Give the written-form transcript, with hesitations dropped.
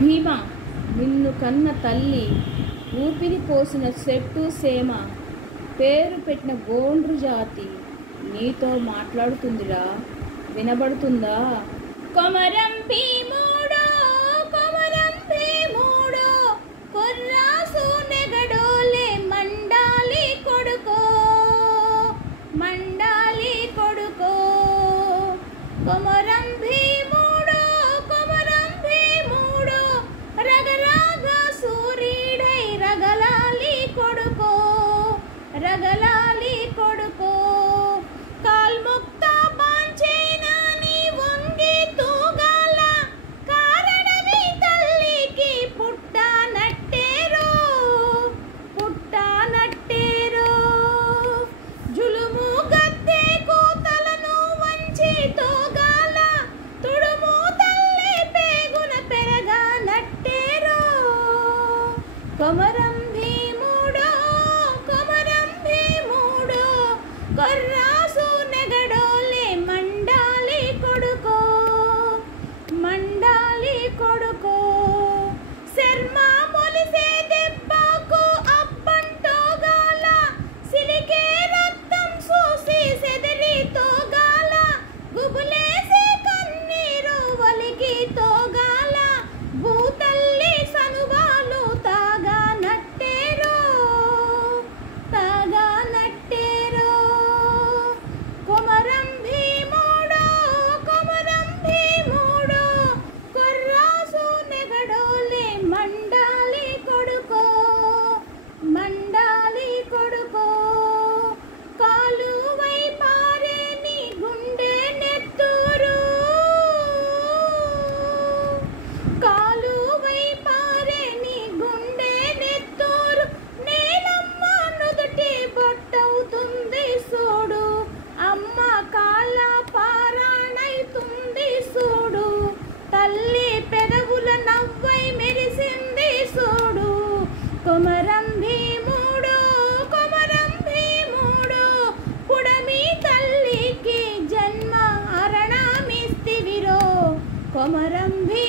భీమా, నిన్ను కన్న తల్లి, ఊపిరి పోసిన చెట్టు సేమ, పేరు పెట్టిన గోండ్రు జాతి నీతో మాట్లాడుతుందిరా, వినబడుతుందా? కొమరం భీముడో, కొమరం భీముడో, కొర్రాసు నెగడోలే మండాలి కొడుకో, మండాలి కొడుకో. కొమరం భీముడో, కొమరం భీముడో, రగరాగ సూర్యుడై రగలాలి కొడుకో, రగలాలి కొడుకో. కాల్ముక్త బాంచేనాని వంగి తూగాల, కారణమి తల్లికి పుట్ట నట్టేరో, పుట్ట నట్టేరో. జులుము గద్దె కూతలను వంచి తోగాల, తుడుము తల్లి పేగున పెరగా నట్టేరో. కొమరం భీముడో, కొమరం భీముడో, కొర్రాసు నెగడోలే మండాలి కొడుకో, మండాలి కొడుకో. శర్మ మొలిసే దెబ్బకు అప్పంటోగాల, సిలికే రక్తం చూసి సెదిరి తోగాల, గుబులేసే కన్నీరు వలికి తోగాల, భూతల్లి సనువాలు తాగా నట్టేరో, తాగా నట్టేరో. కొమరం భీముడో, కొమరం భీముడో, కొర్రాసు నెగడోలే మండాలి కొడుకో, మండాలి కొడుకో. కాలువై పారే నీ గుండె నెత్తూరు, కాలువై పారే నీ గుండె నెత్తూరు, నేనమ్మ నుదుటి బొట్టవుతుంది సూడు, అమ్మ కాళ్ళ పారాణైతుంది సూడు, తల్లి పెదవుల నవ్వై మెరిసింది సూడు. కొమరం భీముడో, కొమరం భీముడో, పుడమి తల్లికి జన్మ అరణమిస్తివిరో. కొమరం భీ